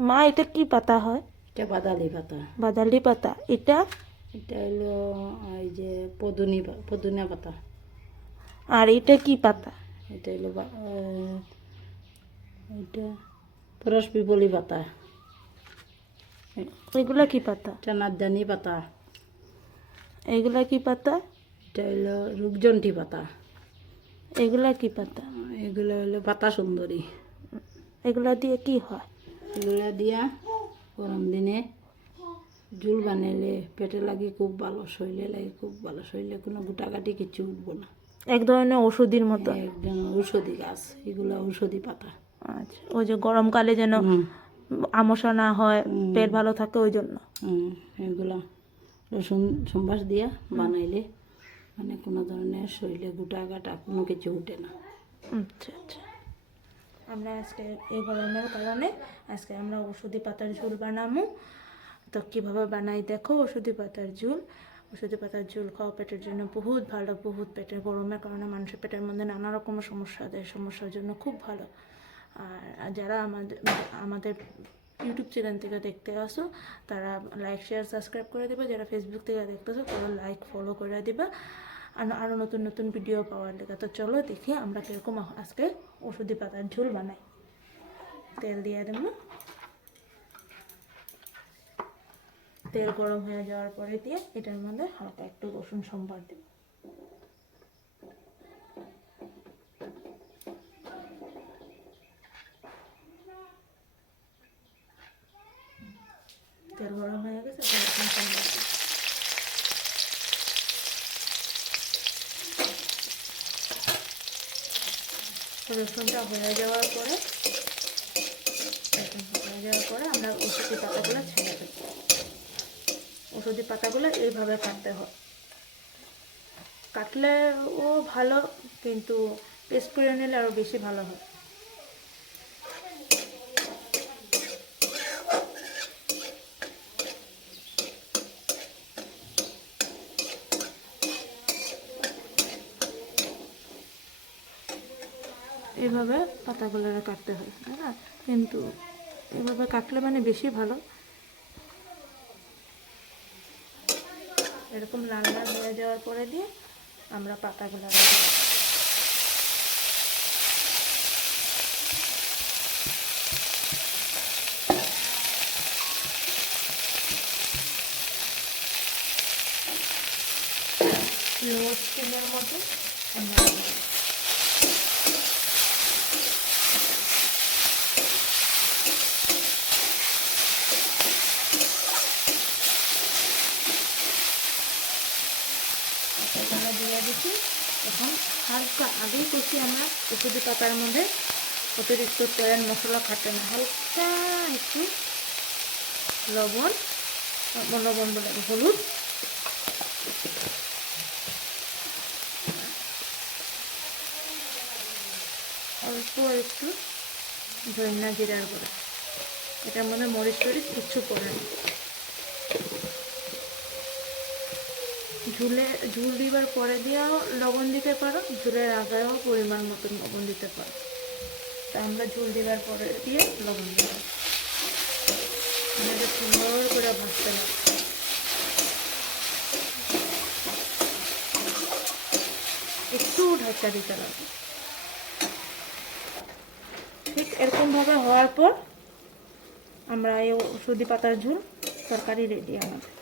মা এটা কি পাতা হয়? এটা বাদালি পাতা। বাদালি পাতা। এটা? এটা হলো এই যে পদুনি পদুনা পাতা। আর এটা কি পাতা? এটা হলো এটা পরশ পিপলি পাতা। এগুলা কি পাতা? এটা নাদানি পাতা। এগুলা কি পাতা? এটা হলো রূপজন্টি পাতা। এগুলা কি পাতা? এগুলো হলো পাতা সুন্দরী। এগুলা দিয়ে কি হয়? এগুলো দিয়া গরম দিনে জুল বানাইলে পেটে লাগে খুব ভালো শরীরে লাগে খুব ভালো শরীরে কোনো গুটাগাটি কিছু উঠবো না। এক ধরনের ওষুধের মতো? একদম ঔষধি গাছ এগুলো ঔষধি পাতা। আচ্ছা ওই যে গরমকালে যেন আমসা না হয় পেট ভালো থাকে ওই জন্য। এগুলো রসুন সম্বাস দিয়া বানাইলে মানে কোনো ধরনের শরীরে গুটা গাটা কোনো কিছু উঠে না। আচ্ছা আচ্ছা। আমরা আজকে এই গরমের কারণে আজকে আমরা ওষুধি পাতার ঝুল বানাবো তো কীভাবে বানাই দেখো, ওষুধি পাতার ঝুল। ওষুধি পাতার ঝুল খাওয়া পেটের জন্য বহুত ভালো, বহুত পেটের গরমের কারণে মানুষের পেটের মধ্যে নানা রকমের সমস্যা দেয়, সমস্যার জন্য খুব ভালো। আর যারা আমাদের আমাদের ইউটিউব চ্যানেল থেকে দেখতে আসো, তারা লাইক শেয়ার সাবস্ক্রাইব করে দেবে। যারা ফেসবুক থেকে দেখতেছো, তারা লাইক ফলো করে দিবা। আরও নতুন নতুন ভিডিও পাওয়ার লেগে। তো চলো দেখি আমরা কীরকম আজকে ওষুধি পাতার ঝোল বানাই। তেল দিয়ে দেব। তেল গরম হয়ে যাওয়ার পরে দিয়ে এটার মধ্যে হালকা একটু রসুন সম্বার দেব। তেল গরম হয়ে গেছে এবার রসুন সম্বার দেব রসুনটা হয়ে যাওয়ার পরে হয়ে যাওয়ার পরে আমরা ওষুধি পাতাগুলো ছেড়ে দেব। ওষুধি পাতাগুলো এইভাবে কাটতে হয়। কাটলেও ভালো, কিন্তু পেস্ট করে নিলে আরও বেশি ভালো হয়। এইভাবে পাতাগুলো কাটতে হয়, তাই না কিন্তু এভাবে কাটলে মানে বেশি ভালো এরকম লাল লাল হয়ে যাওয়ার পরে দিয়ে আমরা পাতাগুলো। লো স্টিমের মতো আমরা এখানে দিয়ে দিচ্ছি। এখন হালকা আগেই করছি আমরা ওষুধি পাতার মধ্যে অতিরিক্ত তেল, মশলা, খাটে না, হালকা একটু লবণ লবণ বলে হলুদ। অল্প একটু ধনিয়া জিরার গুঁড়া। এটার মধ্যে মরিচ টরিচ কিচ্ছু পড়ে না। ঝুলে, ঝুল দিবার পরে দিয়েও লবণ দিতে পারো, ঝুলের আগেও পরিমাণ মতন লবণ দিতে পারো। তা আমরা ঝুল দিবার পরে দিয়ে লবণ দিব। আমাদের সুন্দর করে ভাজতে হবে। একটু ঢাকা দিতে লাগবে ঠিক এরকমভাবে হওয়ার পর আমরা এই ওষুধি পাতার ঝুল, তরকারি রেডি আমাদের।